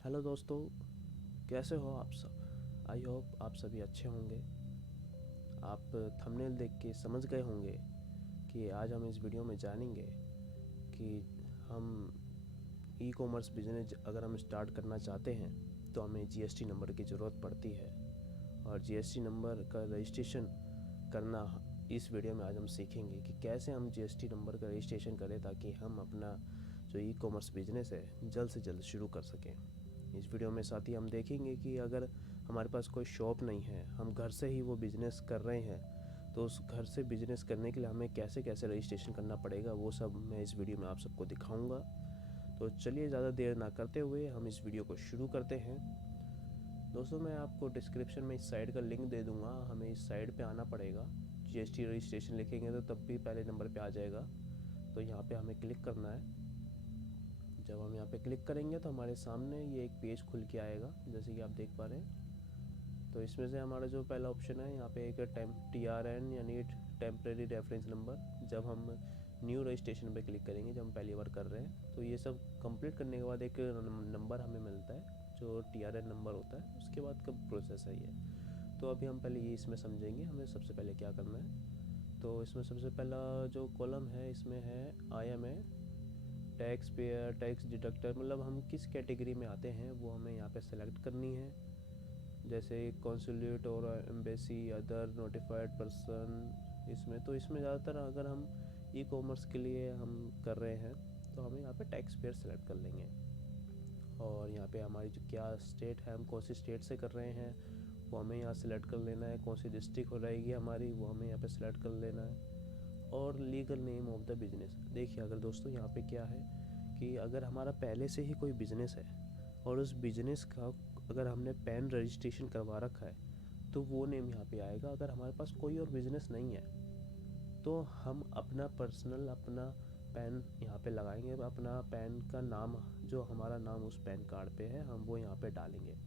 Hello दोस्तों, कैसे हो आप सब। आई होप आप सभी अच्छे होंगे। आप थंबनेल देख के समझ गए होंगे कि आज हम इस वीडियो में जानेंगे कि हम ई कॉमर्स बिजनेस अगर हम स्टार्ट करना चाहते हैं तो हमें जीएसटी नंबर की ज़रूरत पड़ती है। और जीएसटी नंबर का रजिस्ट्रेशन करना इस वीडियो में आज हम सीखेंगे कि कैसे हम जीएसटी नंबर का रजिस्ट्रेशन करें ताकि हम अपना जो ई कॉमर्स बिजनेस है जल्द से जल्द शुरू कर सकें। इस वीडियो में साथ ही हम देखेंगे कि अगर हमारे पास कोई शॉप नहीं है, हम घर से ही वो बिज़नेस कर रहे हैं, तो उस घर से बिज़नेस करने के लिए हमें कैसे कैसे रजिस्ट्रेशन करना पड़ेगा वो सब मैं इस वीडियो में आप सबको दिखाऊंगा। तो चलिए ज़्यादा देर ना करते हुए हम इस वीडियो को शुरू करते हैं। दोस्तों, मैं आपको डिस्क्रिप्शन में इस साइट का लिंक दे दूँगा। हमें इस साइट पे आना पड़ेगा। जीएसटी रजिस्ट्रेशन लिखेंगे तो तब भी पहले नंबर पे आ जाएगा। तो यहाँ पे हमें क्लिक करना है। जब हम यहाँ पे क्लिक करेंगे तो हमारे सामने ये एक पेज खुल के आएगा, जैसे कि आप देख पा रहे हैं। तो इसमें से हमारा जो पहला ऑप्शन है यहाँ पे एक TRN यानी टेम्प्रेरी रेफरेंस नंबर। जब हम न्यू रजिस्ट्रेशन पे क्लिक करेंगे, जब हम पहली बार कर रहे हैं, तो ये सब कंप्लीट करने के बाद एक नंबर हमें मिलता है जो TRN नंबर होता है। उसके बाद का प्रोसेस है ये। तो अभी हम पहले ये इसमें समझेंगे हमें सबसे पहले क्या करना है। तो इसमें सबसे पहला जो कॉलम है इसमें है IMA, tax payer, tax deductor, मतलब हम किस कैटेगरी में आते हैं वो हमें यहाँ पे सेलेक्ट करनी है। जैसे कॉन्सुलेट और एम्बेसी, अदर नोटिफाइड पर्सन। इसमें ज़्यादातर अगर हम ई कॉमर्स के लिए हम कर रहे हैं तो हमें यहाँ पे टैक्स पेयर सेलेक्ट कर लेंगे। और यहाँ पे हमारी जो क्या स्टेट है, हम कौन सी स्टेट से कर रहे हैं वो हमें यहाँ सेलेक्ट कर लेना है। कौन सी डिस्ट्रिक्ट हो रहेगी हमारी वो हमें यहाँ पे सेलेक्ट कर लेना है। और legal name of the business. देखिए अगर दोस्तों यहाँ पे क्या है कि अगर हमारा पहले से ही कोई बिज़नेस है और उस बिज़नेस का अगर हमने पैन रजिस्ट्रेशन करवा रखा है तो वो नेम यहाँ पे आएगा। अगर हमारे पास कोई और बिज़नेस नहीं है तो हम अपना पर्सनल अपना पैन यहाँ पे लगाएंगे। अपना पैन का नाम, जो हमारा नाम उस पैन कार्ड पे है, हम वो यहाँ पे डालेंगे।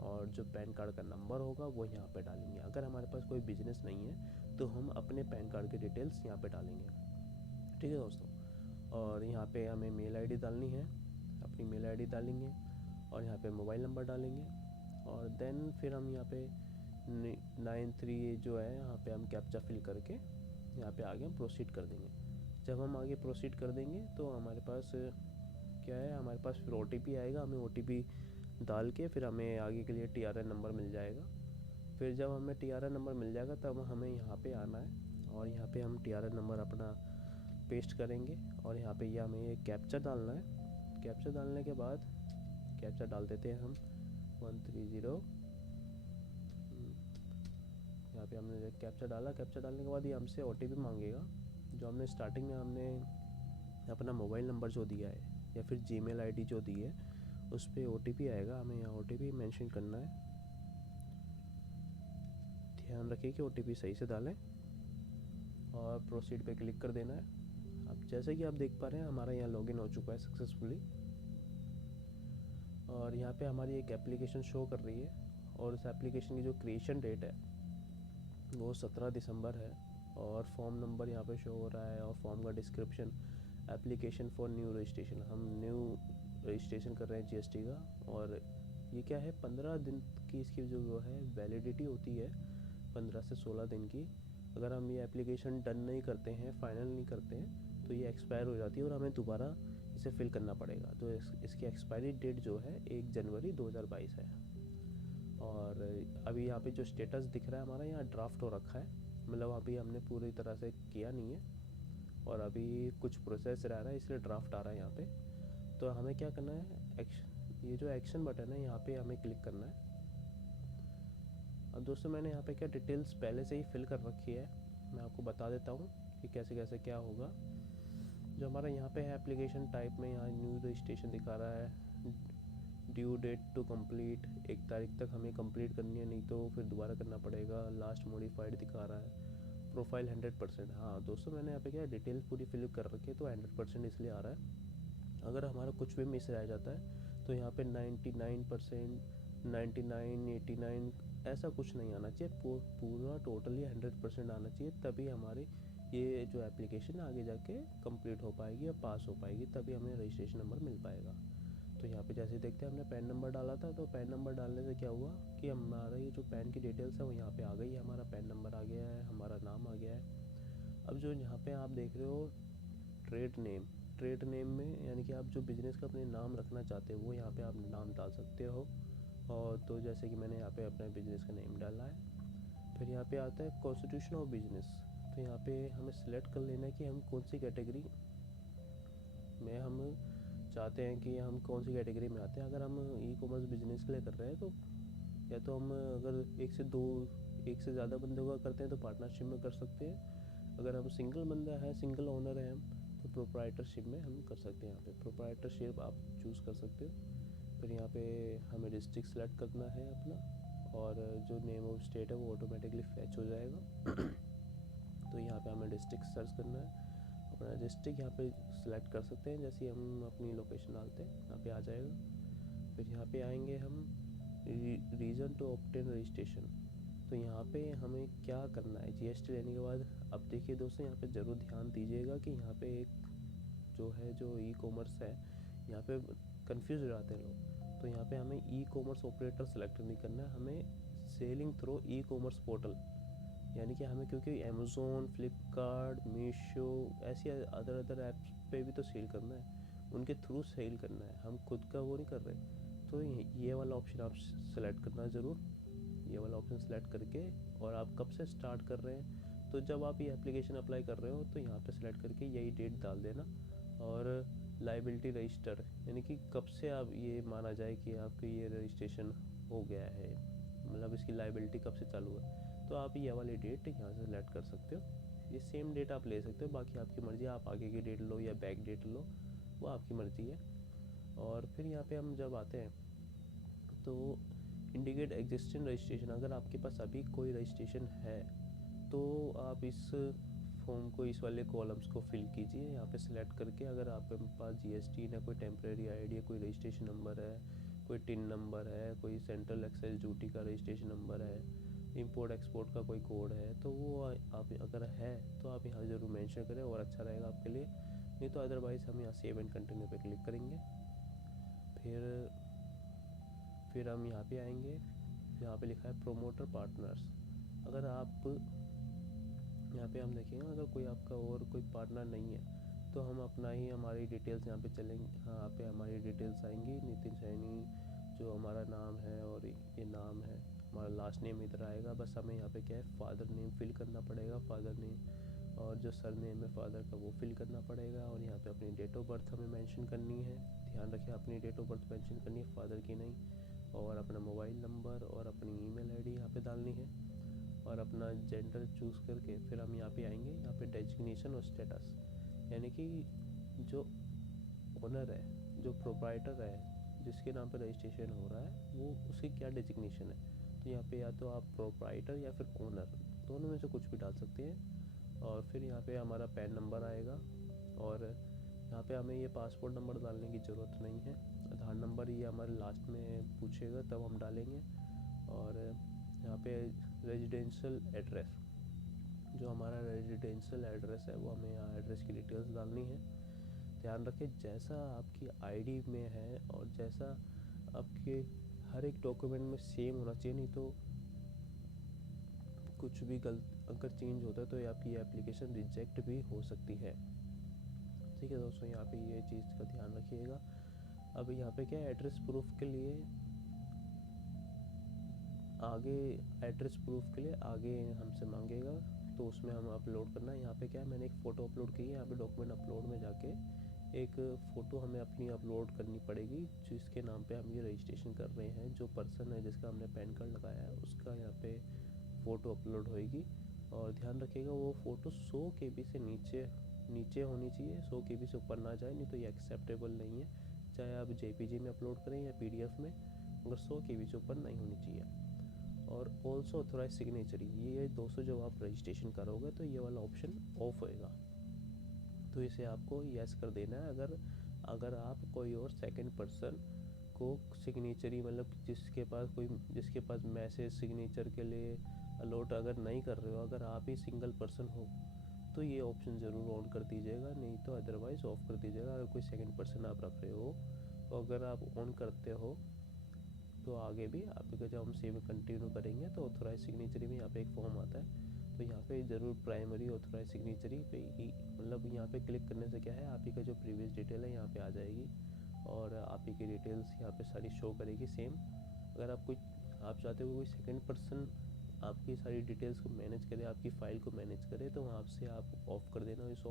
और जो पैन कार्ड का नंबर होगा वो यहाँ पे डालेंगे। अगर हमारे पास कोई बिजनेस नहीं है तो हम अपने पैन कार्ड की डिटेल्स यहाँ पे डालेंगे। ठीक है दोस्तों। और यहाँ पे हमें मेल आईडी डालनी है, अपनी मेल आईडी डालेंगे और यहाँ पे मोबाइल नंबर डालेंगे। और देन फिर हम यहाँ पे 93 जो है यहाँ पे हम कैप्चा फिल करके यहाँ पे आगे हम प्रोसीड कर देंगे। जब हम आगे प्रोसीड कर देंगे तो हमारे पास क्या है, हमारे पास फिर OTP आएगा। हमें OTP डाल के फिर हमें आगे के लिए TRN नंबर मिल जाएगा। फिर जब हमें TRN नंबर मिल जाएगा तब हमें यहाँ पे आना है और यहाँ पे हम TRN नंबर अपना पेस्ट करेंगे। और यहाँ पे ये हमें ये कैप्चा डालना है। कैप्चा डालने के बाद कैप्चा डाल देते हैं हम 130। यहाँ पे हमने कैप्चा डाला। कैप्चा डालने के बाद ये हमसे OTP मांगेगा, जो हमने स्टार्टिंग में हमने अपना मोबाइल नंबर जो दिया है या फिर जीमेल आईडी जो दी है उस पर OTP आएगा। हमें यहाँ OTP मेंशन करना है। ध्यान रखिए कि OTP सही से डालें और प्रोसीड पे क्लिक कर देना है। अब जैसे कि आप देख पा रहे हैं हमारा यहाँ लॉगिन हो चुका है सक्सेसफुली। और यहाँ पे हमारी एक एप्लीकेशन शो कर रही है और उस एप्लीकेशन की जो क्रिएशन डेट है वो 17 दिसंबर है। और फॉर्म नंबर यहाँ पे शो हो रहा है और फॉर्म का description, application for new registration, हम न्यू रजिस्ट्रेशन कर रहे हैं जीएसटी का। और ये क्या है, 15 दिन की इसकी जो है वैलिडिटी होती है, 15 से 16 दिन की। अगर हम ये एप्लीकेशन डन नहीं करते हैं, फाइनल नहीं करते हैं, तो ये एक्सपायर हो जाती है और हमें दोबारा इसे फिल करना पड़ेगा। तो इसकी एक्सपायरी डेट जो है 1 जनवरी 2022 है। और अभी यहाँ पे जो स्टेटस दिख रहा है हमारा, यहाँ ड्राफ्ट हो रखा है, मतलब अभी हमने पूरी तरह से किया नहीं है और अभी कुछ प्रोसेस रह रहा है, इसलिए ड्राफ्ट आ रहा है यहाँ पे। तो हमें क्या करना है, ये जो एक्शन बटन है यहाँ पे हमें क्लिक करना है। अब दोस्तों मैंने यहाँ पे क्या डिटेल्स पहले से ही फिल कर रखी है, मैं आपको बता देता हूँ कि कैसे कैसे क्या होगा। जो हमारा यहाँ पे है एप्लीकेशन टाइप में, यहाँ न्यू रजिस्ट्रेशन दिखा रहा है। ड्यू डेट टू कंप्लीट, 1 तारीख तक हमें कंप्लीट करनी है, नहीं तो फिर दोबारा करना पड़ेगा। लास्ट मॉडिफाइड दिखा रहा है। प्रोफाइल 100%। हाँ दोस्तों, मैंने यहाँ पे क्या डिटेल्स पूरी फिल कर रखी है तो 100% इसलिए आ रहा है। अगर हमारा कुछ भी मिस रह जाता है तो यहाँ पे 99%, 99, 89 ऐसा कुछ नहीं आना चाहिए। पूरा टोटली 100% आना चाहिए, तभी हमारी ये जो एप्लीकेशन आगे जाके कंप्लीट हो पाएगी या पास हो पाएगी, तभी हमें रजिस्ट्रेशन नंबर मिल पाएगा। तो यहाँ पे जैसे देखते हैं हमने पैन नंबर डाला था, तो पैन नंबर डालने से क्या हुआ कि हमारा ये जो पैन की डिटेल्स है वो यहाँ पे आ गई है, हमारा पैन नंबर आ गया है, हमारा नाम आ गया है। अब जो यहाँ पे आप देख रहे हो ट्रेड नेम में, यानी कि आप जो बिज़नेस का अपने नाम रखना चाहते हो वो यहाँ पे आप नाम डाल सकते हो। और तो जैसे कि मैंने यहाँ पे अपने बिज़नेस का नेम डाला है। फिर यहाँ पे आता है कॉन्स्टिट्यूशन ऑफ बिज़नेस। तो यहाँ पे हमें सिलेक्ट कर लेना है कि हम कौन सी कैटेगरी में हम चाहते हैं कि हम कौन सी कैटेगरी में आते हैं। अगर हम ई कॉमर्स बिजनेस के लिए कर रहे हैं तो या तो हम अगर एक से ज़्यादा बंदों का करते हैं तो पार्टनरशिप में कर सकते हैं। अगर हम सिंगल बंदा है, सिंगल ओनर है हम, तो प्रोप्राइटरशिप में हम कर सकते हैं। यहाँ पे प्रोप्राइटरशिप आप चूज़ कर सकते हो। फिर यहाँ पे हमें डिस्ट्रिक्ट सेलेक्ट करना है अपना, और जो नेम ऑफ स्टेट है वो ऑटोमेटिकली फैच हो जाएगा। तो यहाँ पे हमें डिस्ट्रिक्ट सर्च करना है, अपना डिस्ट्रिक्ट यहाँ पे सिलेक्ट कर सकते हैं। जैसे हम अपनी लोकेशन डालते हैं यहाँ पे आ जाएगा। फिर यहाँ पे आएंगे हम रीजन टू ऑब्टेन रजिस्ट्रेशन। तो यहाँ पे हमें क्या करना है जीएसटी लेने के बाद। अब देखिए दोस्तों, यहाँ पे ज़रूर ध्यान दीजिएगा कि यहाँ पे एक जो ई कॉमर्स है, यहाँ पे कंफ्यूज हो जाते हैं लोग। तो यहाँ पे हमें ई कॉमर्स ऑपरेटर सेलेक्ट नहीं करना है, हमें selling through e commerce portal, यानी कि हमें, क्योंकि अमेज़ोन, फ्लिपकार्ट, मीशो ऐसी अदर ऐप्स पे भी तो सेल करना है, उनके थ्रू सेल करना है, हम खुद का वो नहीं कर रहे। तो ये वाला ऑप्शन आप सेलेक्ट करना ज़रूर, ये वाला ऑप्शन सेलेक्ट करके, और आप कब से स्टार्ट कर रहे हैं। तो जब आप ये एप्लीकेशन अप्लाई कर रहे हो तो यहाँ पे सेलेक्ट करके यही डेट डाल देना। और लाइबिलिटी रजिस्टर, यानी कि कब से आप ये माना जाए कि आपके ये रजिस्ट्रेशन हो गया है, मतलब इसकी लाइबिलिटी कब से चालू है। तो आप ये वाली डेट यहाँ से सेलेक्ट कर सकते हो। ये सेम डेट आप ले सकते हो, बाकी आपकी मर्ज़ी, आप आगे की डेट लो या बैक डेट लो, वो आपकी मर्ज़ी है। और फिर यहाँ पे हम जब आते हैं तो इंडिकेट एग्जिस्टिंग रजिस्ट्रेशन, अगर आपके पास अभी कोई रजिस्ट्रेशन है तो आप इस फॉर्म को, इस वाले कॉलम्स को फिल कीजिए यहाँ पे सिलेक्ट करके। अगर आपके पास जीएसटी ना कोई टेम्प्रेरी आईडी, कोई रजिस्ट्रेशन नंबर है, कोई टिन नंबर है, कोई सेंट्रल एक्साइज ड्यूटी का रजिस्ट्रेशन नंबर है, इंपोर्ट एक्सपोर्ट का कोई कोड है, तो वो आप अगर है तो आप यहाँ ज़रूर मेंशन करें और अच्छा रहेगा आपके लिए। नहीं तो अदरवाइज़ हम यहाँ सेव एंड कंटिन्यू पे क्लिक करेंगे। फिर हम यहाँ पे आएंगे, यहाँ पे लिखा है प्रोमोटर पार्टनर्स। अगर आप यहाँ पे हम देखेंगे, अगर कोई आपका और कोई पार्टनर नहीं है तो हम अपना ही, हमारी डिटेल्स यहाँ पे चलेंगे, यहाँ पे हमारी डिटेल्स आएंगी, नितिन सैनी जो हमारा नाम है और ये नाम है, हमारा लास्ट नेम इधर आएगा। बस हमें यहाँ पे क्या है, फादर नेम फिल करना पड़ेगा, फादर नेम, और जो सर नेम है फादर का वो फिल करना पड़ेगा। और यहाँ पे अपनी डेट ऑफ बर्थ हमें मेंशन करनी है, ध्यान रखें अपनी डेट ऑफ बर्थ मेंशन करनी है, फादर की नहीं। और अपना मोबाइल नंबर और अपनी ईमेल आईडी यहाँ पे डालनी है, और अपना जेंडर चूज़ करके फिर हम यहाँ पे आएंगे। यहाँ पे डेजिग्नेशन और स्टेटस, यानी कि जो ओनर है, जो प्रोप्राइटर है, जिसके नाम पे रजिस्ट्रेशन हो रहा है, वो उसकी क्या डेजिग्नेशन है। तो यहाँ पे या तो आप प्रोप्राइटर या फिर ओनर, दोनों में से कुछ भी डाल सकते हैं। और फिर यहाँ पे हमारा पैन नंबर आएगा, और यहाँ पे हमें ये पासपोर्ट नंबर डालने की ज़रूरत नहीं है, आधार नंबर ये हमारे लास्ट में पूछेगा तब हम डालेंगे। और यहाँ पे रेजिडेंशियल एड्रेस, जो हमारा रेजिडेंशियल एड्रेस है वो हमें यहाँ एड्रेस की डिटेल्स डालनी है। ध्यान रखें जैसा आपकी आईडी में है और जैसा आपके हर एक डॉक्यूमेंट में सेम होना चाहिए, नहीं तो कुछ भी अगर चेंज होता है तो आपकी एप्लीकेशन रिजेक्ट भी हो सकती है। ठीक है दोस्तों, यहाँ पे ये चीज़ का ध्यान रखिएगा। अब यहाँ पे क्या है, एड्रेस प्रूफ के लिए आगे हमसे मांगेगा, तो उसमें हम अपलोड करना है। यहाँ पे क्या है, मैंने एक फ़ोटो अपलोड की है, यहाँ पे डॉक्यूमेंट अपलोड में जाके एक फ़ोटो हमें अपनी अपलोड करनी पड़ेगी, जिसके नाम पे हम ये रजिस्ट्रेशन कर रहे हैं। जो पर्सन है जिसका हमने पैन कार्ड लगाया है उसका यहाँ पे फ़ोटो अपलोड होएगी। और ध्यान रखिएगा वो फ़ोटो 100 KB से नीचे होनी चाहिए, 100 KB से ऊपर ना जाए, नहीं तो ये एक्सेप्टेबल नहीं है। चाहे आप JPG में अपलोड करें या PDF में, मगर 100 KB से ऊपर नहीं होनी चाहिए। और ऑल्सो ऑथोराइज सिग्नेचर, ये दोस्तों जब आप रजिस्ट्रेशन करोगे तो ये वाला ऑप्शन ऑफ होएगा, तो इसे आपको यस कर देना है। अगर आप कोई और सेकंड पर्सन को सिग्नेचरी, मतलब जिसके पास मैसेज सिग्नेचर के लिए अलॉट अगर नहीं कर रहे हो, अगर आप ही सिंगल पर्सन हो तो ये ऑप्शन ज़रूर ऑन कर दीजिएगा, नहीं तो अदरवाइज़ ऑफ कर दीजिएगा। अगर कोई सेकंड पर्सन आप रख रहे हो तो अगर आप ऑन करते हो तो आगे भी आपका जब हम सेव कंटिन्यू करेंगे तो ऑथोराइज सिग्नेचरी में यहाँ पे एक फॉर्म आता है, तो यहाँ पे ज़रूर प्राइमरी ऑथोराइज सिग्नेचरी पे ही, मतलब यहाँ पे क्लिक करने से क्या है आप ही का जो प्रीवियस डिटेल है यहाँ पे आ जाएगी और आप ही की डिटेल्स यहाँ पे सारी शो करेगी सेम। अगर आप चाहते हो कोई सेकंड पर्सन आपकी सारी डिटेल्स को मैनेज करे, आपकी फ़ाइल को मैनेज करे, तो वहाँ से आप ऑफ़ कर देना इस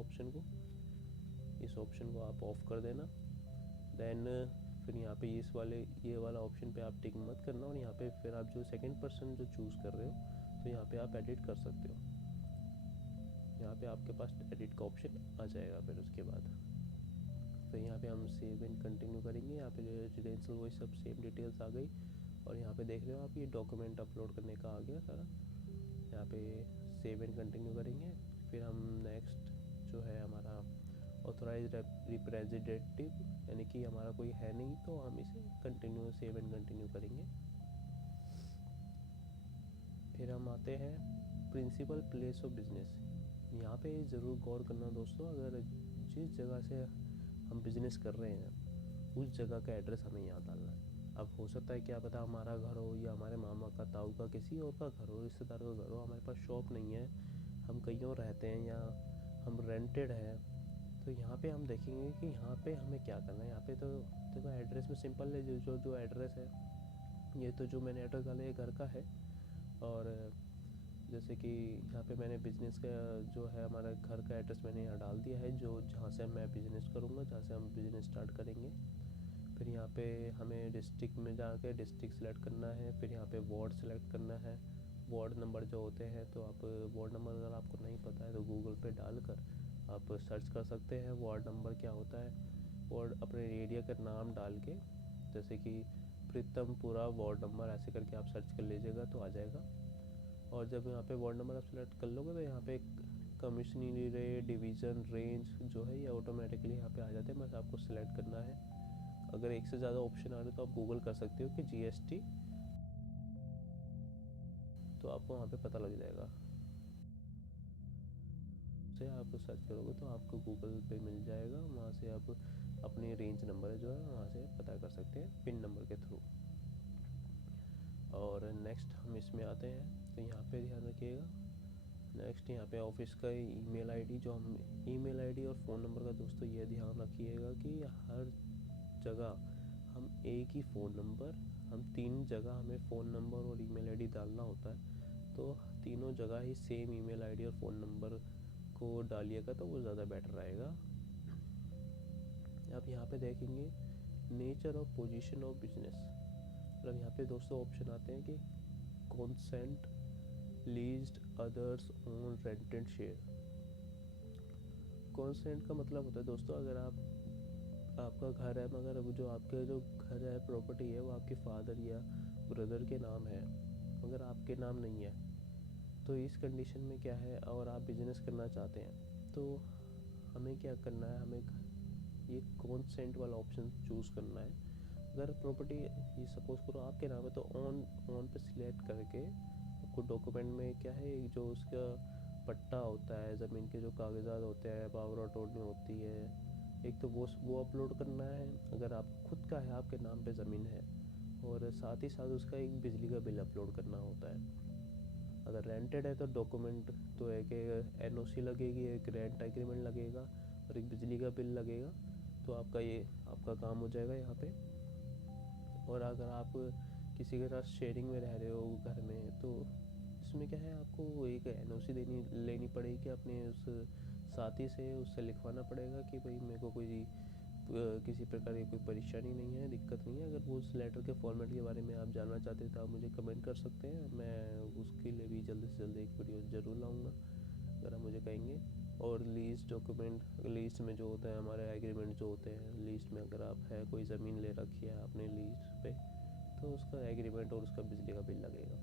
ऑप्शन को आप ऑफ़ कर देना। देन फिर यहाँ पे ये वाला ऑप्शन पे आप टिक मत करना और यहाँ पे फिर आप जो सेकंड पर्सन जो चूज़ कर रहे हो तो यहाँ पे आप एडिट कर सकते हो। यहाँ पे आपके पास एडिट का ऑप्शन आ जाएगा। फिर उसके बाद तो यहाँ पे हम सेव एंड कंटिन्यू करेंगे। यहाँ पे रेजिडेंशियल वही सब सेम डिटेल्स आ गई और यहाँ पे देख रहे हो आप ये डॉक्यूमेंट अपलोड करने का आ गया सारा। यहाँ पे सेव एंड कंटिन्यू करेंगे। फिर हम नेक्स्ट जो है हमारा ऑथोराइज रिप्रेजेंटेटिव, यानी कि हमारा कोई है नहीं तो हम इसे कंटिन्यू सेव एंड कंटिन्यू करेंगे। फिर हम आते हैं प्रिंसिपल प्लेस ऑफ बिजनेस। यहाँ पे ज़रूर गौर करना दोस्तों, अगर जिस जगह से हम बिज़नेस कर रहे हैं उस जगह का एड्रेस हमें यहाँ डालना है। अब हो सकता है क्या पता हमारा घर हो या हमारे मामा का, ताऊ का, किसी और का घर हो, रिश्तेदार का घर हो, हमारे पास शॉप नहीं है, हम कहीं और रहते हैं या हम रेंटेड है, तो यहाँ पे हम देखेंगे कि यहाँ पे हमें क्या करना है। यहाँ पे तो देखो एड्रेस में सिंपल है, जो एड्रेस है ये तो जो मैंने एड्रेस डाला ये घर का है। और जैसे कि यहाँ पे मैंने बिज़नेस का जो है हमारा घर का एड्रेस मैंने यहाँ डाल दिया है, जो जहाँ से मैं बिज़नेस करूँगा, जहाँ से हम बिज़नेस स्टार्ट करेंगे। फिर यहाँ पे हमें डिस्ट्रिक्ट में जाके डिस्ट्रिक्ट सेलेक्ट करना है। फिर यहाँ पे वार्ड सेलेक्ट करना है, वार्ड नंबर जो होते हैं, तो आप वार्ड नंबर अगर आपको नहीं पता है तो गूगल पे डालकर आप सर्च कर सकते हैं वार्ड नंबर क्या होता है। वार्ड अपने एरिया का नाम डाल के, जैसे कि प्रीतमपुरा वार्ड नंबर ऐसे करके आप सर्च कर लीजिएगा तो आ जाएगा। और जब यहाँ पे वार्ड नंबर आप सेलेक्ट कर लोगे तो यहाँ पे कमिश्नरी रेट, डिवीज़न, रेंज जो है ये ऑटोमेटिकली यहाँ पे आ जाते हैं, बस आपको सेलेक्ट करना है। अगर एक से ज़्यादा ऑप्शन आ रहे तो आप गूगल कर सकते हो कि GST, तो आपको वहाँ पे पता लग जाएगा। से आप सर्च करोगे तो आपको गूगल पे मिल जाएगा, वहाँ से आप अपनी रेंज नंबर जो है वहाँ से पता कर सकते हैं पिन नंबर के थ्रू। और नेक्स्ट हम इसमें आते हैं, तो यहाँ पे ध्यान रखिएगा। नेक्स्ट यहाँ पे ऑफिस का ईमेल आईडी, जो हम ईमेल आईडी और फ़ोन नंबर का दोस्तों ये ध्यान रखिएगा कि हर जगह हम एक ही फ़ोन नंबर, हम 3 जगह हमें फ़ोन नंबर और ईमेल आईडी डालना होता है, तो तीनों जगह ही सेम ईमेल आईडी और फ़ोन नंबर को डालिएगा तो वो ज़्यादा बेटर रहेगा। आप यहाँ पे देखेंगे nature of position of business, मतलब यहाँ पे दोस्तों ऑप्शन आते हैं कि consent, leased, others, own, rented, share. Consent का मतलब होता है दोस्तों, अगर आपका घर है मगर वो जो आपके जो घर है, प्रॉपर्टी है, वो आपके फादर या ब्रदर के नाम है मगर आपके नाम नहीं है, तो इस कंडीशन में क्या है और आप बिज़नेस करना चाहते हैं तो हमें क्या करना है, हमें ये कॉन्सेंट वाला ऑप्शन चूज़ करना है। अगर प्रॉपर्टी ये सपोज करो आपके नाम है तो ऑन पे सिलेक्ट करके आपको डॉक्यूमेंट में क्या है, जो उसका पट्टा होता है, ज़मीन के जो कागजात होते हैं, पावर ऑफ अटॉर्नी होती है, एक तो वो अपलोड करना है अगर आप खुद का है, आपके नाम पे ज़मीन है, और साथ ही साथ उसका एक बिजली का बिल अपलोड करना होता है। अगर रेंटेड है तो डॉक्यूमेंट तो एक NOC लगेगी, एक रेंट एग्रीमेंट लगेगा और एक बिजली का बिल लगेगा, तो आपका काम हो जाएगा यहाँ पे। और अगर आप किसी के साथ शेयरिंग में रह रहे हो घर में, तो इसमें क्या है आपको एक NOC लेनी पड़ेगी अपने उस साथी से, उससे लिखवाना पड़ेगा कि भाई मेरे को कोई किसी प्रकार की कोई परेशानी नहीं है, दिक्कत नहीं है। अगर वो उस लेटर के फॉर्मेट के बारे में आप जानना चाहते हैं तो आप मुझे कमेंट कर सकते हैं, मैं उसके लिए भी जल्द से जल्द एक वीडियो ज़रूर लाऊंगा अगर आप मुझे कहेंगे। और लीज डॉक्यूमेंट, लीज में जो होता है हमारे एग्रीमेंट जो होते हैं, लीज में अगर आप है कोई ज़मीन ले रखी है अपने लीज पे, तो उसका एग्रीमेंट और उसका बिजली का बिल लगेगा।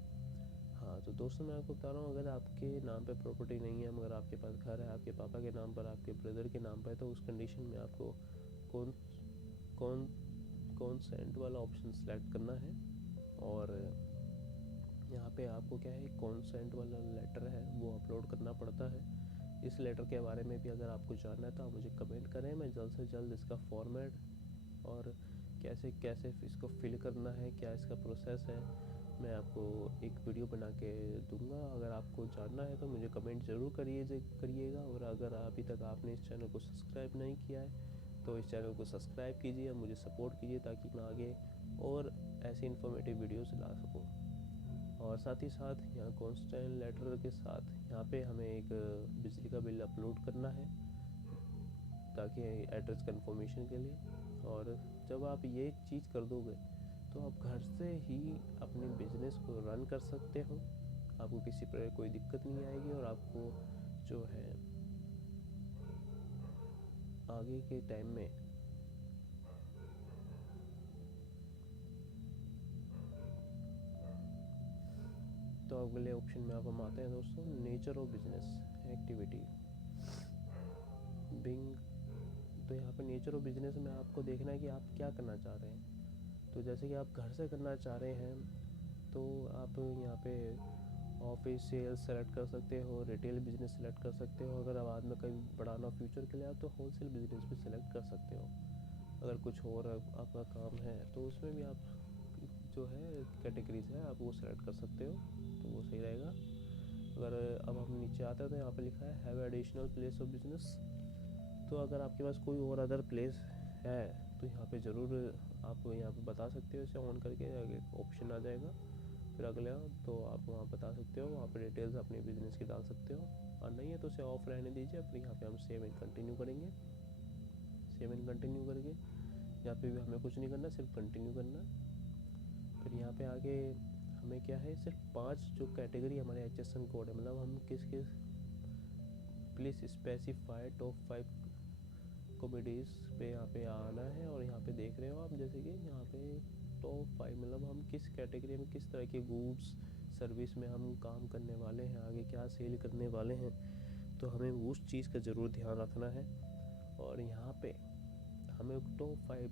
हाँ तो दोस्तों मैं आपको बता रहा हूँ, अगर आपके नाम पे प्रॉपर्टी नहीं है मगर आपके पास घर है, आपके पापा के नाम पर, आपके ब्रदर के नाम पर, तो उस कंडीशन में आपको कौन कौन कॉन्सेंट वाला ऑप्शन सेलेक्ट करना है। और यहाँ पे आपको क्या है, कॉन्सेंट वाला लेटर है वो अपलोड करना पड़ता है। इस लेटर के बारे में भी अगर आपको जानना है तो आप मुझे कमेंट करें, मैं जल्द से जल्द इसका फॉर्मेट और कैसे कैसे इसको फिल करना है, क्या इसका प्रोसेस है, मैं आपको एक वीडियो बना के दूंगा। अगर आपको जानना है तो मुझे कमेंट ज़रूर करिएगा। और अगर अभी तक आपने इस चैनल को सब्सक्राइब नहीं किया है तो इस चैनल को सब्सक्राइब कीजिए, मुझे सपोर्ट कीजिए ताकि मैं आगे और ऐसी इन्फॉर्मेटिव वीडियोस ला सकूं। और साथ ही साथ यहाँ कॉन्स्टेंट लेटर के साथ यहाँ पे हमें एक बिजली का बिल अपलोड करना है ताकि एड्रेस कंफर्मेशन के लिए। और जब आप ये चीज़ कर दोगे तो आप घर से ही अपने बिजनेस को रन कर सकते हो, आपको किसी प्रकार कोई दिक्कत नहीं आएगी। और आपको जो है आगे के टाइम में तो अगले ऑप्शन में आप हम आते हैं दोस्तों, nature of business activity being. तो यहाँ पे नेचर ऑफ बिजनेस में आपको देखना है कि आप क्या करना चाह रहे हैं। तो जैसे कि आप घर से करना चाह रहे हैं तो आप यहाँ पे ऑफिस सेल्स सेलेक्ट कर सकते हो, रिटेल बिजनेस सेलेक्ट कर सकते हो। अगर बाद में कहीं बढ़ाना फ्यूचर के लिए आप तो होलसेल बिजनेस भी सेलेक्ट कर सकते हो। अगर कुछ और आपका काम है तो उसमें भी आप जो है कैटेगरीज है आप वो सेलेक्ट कर सकते हो, तो वो सही रहेगा। अगर अब हम नीचे आते हैं तो यहाँ पे लिखा है have additional place of business. तो अगर आपके पास कोई और अदर प्लेस है तो यहाँ पे ज़रूर आप यहाँ पे बता सकते हो, इसे ऑन करके आगे ऑप्शन आ जाएगा। फिर अगले तो आप वहाँ बता सकते हो, वहाँ पे डिटेल्स अपने बिजनेस की डाल सकते हो। और नहीं है तो उसे ऑफ रहने दीजिए। फिर यहाँ पे हम सेव एंड कंटिन्यू करेंगे। सेव एंड कंटिन्यू करके यहाँ पे भी हमें कुछ नहीं करना, सिर्फ कंटिन्यू करना। फिर यहाँ पे आगे हमें क्या है, सिर्फ 5 जो कैटेगरी हमारे HSN कोड है, मतलब हम किस किस प्लीज़ स्पेसिफाई टॉप 5 कॉमेडीज़ पे यहाँ पे आना है। और यहाँ पे देख रहे हो आप जैसे कि यहाँ पे टॉप 5 मतलब हम किस कैटेगरी में किस तरह के गुड्स सर्विस में हम काम करने वाले हैं, आगे क्या सेल करने वाले हैं, तो हमें उस चीज़ का ज़रूर ध्यान रखना है। और यहाँ पे हमें टॉप 5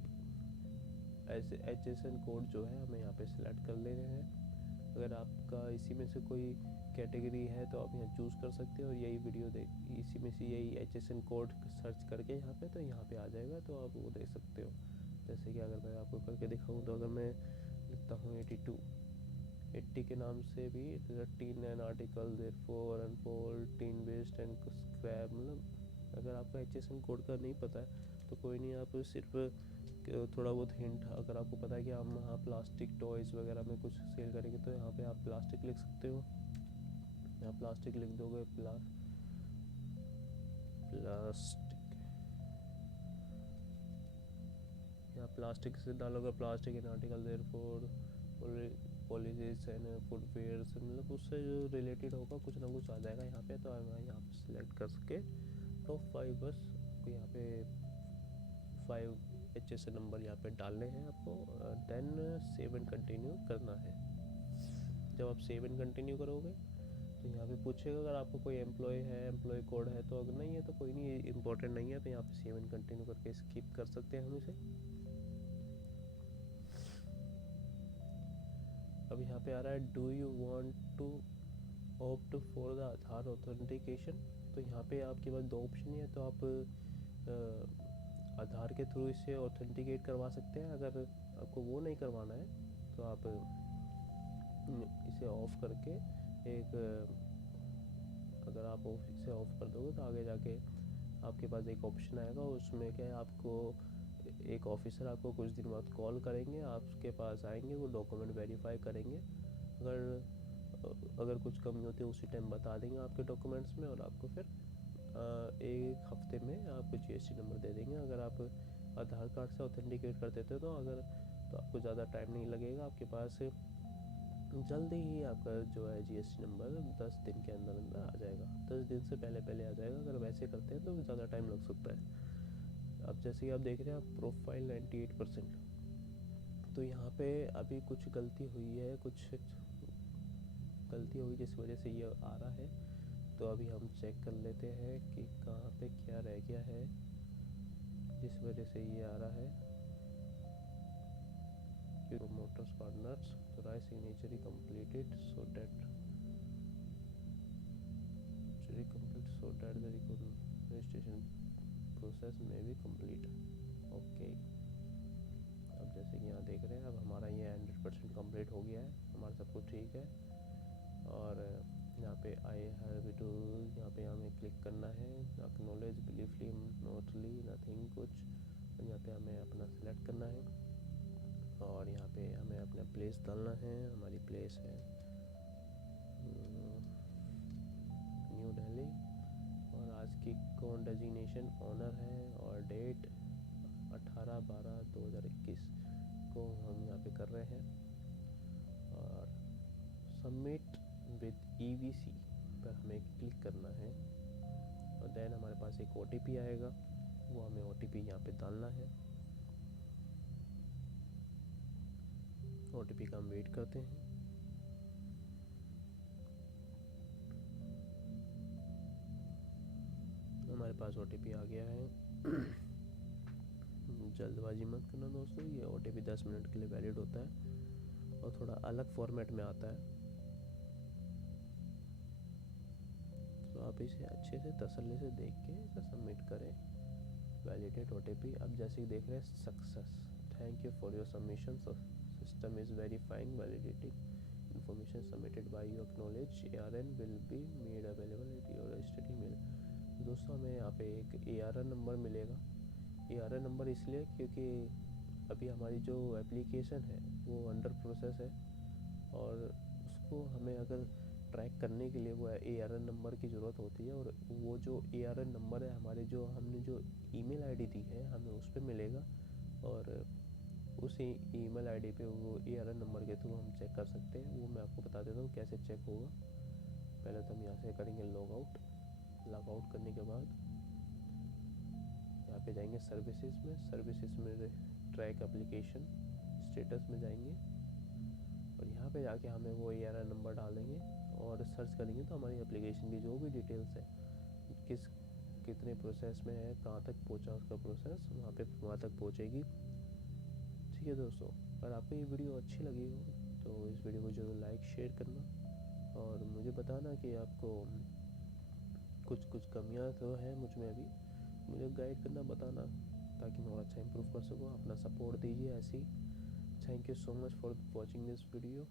ऐसे HSN कोड जो है हमें यहाँ पे सिलेक्ट कर लेने हैं। अगर आपका इसी में से कोई कैटेगरी है तो आप यहाँ चूज़ कर सकते हो और यही वीडियो देख इसी में से यही HSN कोड सर्च करके यहाँ पे तो यहाँ पे आ जाएगा, तो आप वो देख सकते हो। जैसे कि अगर मैं आपको करके दिखाऊँ तो अगर मैं लिखता हूँ 80 के नाम से भी tin and article therefore unfold tin waste and scrap. मतलब अगर आपको HSN कोड का नहीं पता है तो कोई नहीं, आप सिर्फ थोड़ा बहुत हिंट, अगर आपको पता है कि हम यहाँ प्लास्टिक टॉयज़ वगैरह में कुछ सेल करेंगे तो यहाँ पे आप प्लास्टिक लिख सकते हो। यहाँ प्लास्टिक लिख दोगे, प्लास्टिक यहाँ प्लास्टिक से डालोगे plastic in article therefore policies and footwear से, मतलब उससे जो रिलेटेड होगा कुछ ना कुछ आ जाएगा यहाँ पे। तो हम यहाँ पे सिलेक्ट कर सके टॉप 5 बस यहाँ पे 5 HSN नंबर यहाँ पे डालने हैं आपको। देन सेव एंड कंटिन्यू करना है। जब आप सेव एंड कंटिन्यू करोगे तो यहाँ पे पूछेगा अगर आपको कोई एम्प्लॉय है, एम्प्लॉय कोड है, तो अगर नहीं है तो कोई नहीं, इम्पोर्टेंट नहीं है, तो यहाँ पे सेव एंड कंटिन्यू करके स्किप कर सकते हैं हम इसे। अब यहाँ पे आ रहा है do you want to opt for the Aadhaar authentication. तो यहाँ पे आपके पास 2 ऑप्शन है, तो आप आधार के थ्रू इसे ऑथेंटिकेट करवा सकते हैं। अगर आपको वो नहीं करवाना है तो आप इसे ऑफ करके एक अगर आप इसे ऑफ कर दोगे तो आगे जाके आपके पास एक ऑप्शन आएगा, उसमें क्या है आपको एक ऑफिसर आपको कुछ दिन बाद कॉल करेंगे, आपके पास आएंगे, वो डॉक्यूमेंट वेरीफाई करेंगे। अगर कुछ कमी होती है उसी टाइम बता देंगे आपके डॉक्यूमेंट्स में, और आपको फिर 1 हफ्ते में आपको GST नंबर दे देंगे। अगर आप आधार कार्ड से ऑथेंटिकेट कर देते हो तो आपको ज़्यादा टाइम नहीं लगेगा, आपके पास जल्दी ही आपका जो है GST नंबर 10 दिन के अंदर अंदर आ जाएगा। 10 दिन से पहले पहले आ जाएगा। अगर वैसे करते हैं तो ज़्यादा टाइम लग सकता है। अब जैसे कि आप देख रहे हैं आप प्रोफाइल 98%, तो यहाँ पे अभी कुछ गलती हुई है, जिस वजह से ये आ रहा है। तो अभी हम चेक कर लेते हैं कि कहाँ पे क्या रह गया है जिस वजह से ये आ रहा है। Promoters partners authorized signature completed so that the registration process may be complete. Okay, अब जैसे कि यहाँ देख रहे हैं, अब हमारा ये 100% कंप्लीट हो गया है, हमारा सब कुछ ठीक है। और यहाँ पे आई हैव टू, यहाँ पे हमें क्लिक करना है, एक्नॉलेज ब्रीफली नोटली नथिंग कुछ। यहाँ पे हमें अपना सिलेक्ट करना है और यहाँ पे हमें अपना प्लेस डालना है। हमारी प्लेस है न्यू दिल्ली, और आज की कौन डेजिग्नेशन ऑनर है, और डेट 18/12/2021 को हम यहाँ पे कर रहे हैं। और सबमिट विद EVC पर हमें क्लिक करना है, और देन हमारे पास एक OTP आएगा, वो हमें OTP यहाँ पे डालना है। OTP का हम वेट करते हैं। हमारे पास OTP आ गया है। जल्दबाजी मत करना दोस्तों, ये OTP 10 मिनट के लिए वैलिड होता है और थोड़ा अलग फॉर्मेट में आता है, तो आप इसे अच्छे से तसल्ली से देख के इसे सबमिट करें। वैलिडेट OTP, अब जैसे ही देख रहे हैं success, thank you for your submission, system is verifying validity information submitted by you, acknowledge ARN will be made available at your registered email. दोस्तों हमें यहाँ पे एक ARN नंबर मिलेगा। ARN नंबर इसलिए क्योंकि अभी हमारी जो एप्लीकेशन है वो अंडर प्रोसेस है, और उसको हमें अगर ट्रैक करने के लिए वो ARN नंबर की ज़रूरत होती है। और वो जो ARN नंबर है हमारे, जो हमने जो ईमेल आईडी दी है, हमें उस पर मिलेगा, और उसी ईमेल आईडी पे वो ARN नंबर के थ्रू हम चेक कर सकते हैं। वो मैं आपको बता देता हूँ कैसे चेक होगा। पहले तो हम यहाँ से करेंगे लॉग आउट करने के बाद यहाँ पे जाएंगे सर्विसेज में ट्रैक एप्लीकेशन स्टेटस में जाएंगे, और यहाँ पे जाके हमें वो ARN नंबर डालेंगे और सर्च करेंगे तो हमारी एप्लीकेशन की जो भी डिटेल्स है, कितने प्रोसेस में है, कहाँ तक पहुँचा उसका प्रोसेस, वहाँ तक पहुँचेगी। ठीक है दोस्तों, अगर आपको ये वीडियो अच्छी लगी हो तो इस वीडियो को जरूर लाइक शेयर करना, और मुझे बताना कि आपको कुछ कमियां तो हैं मुझ में अभी, मुझे गाइड करना, बताना, ताकि मैं और अच्छा इंप्रूव कर सकूँ। अपना सपोर्ट दीजिए ऐसे ही। Thank you so much for watching this video.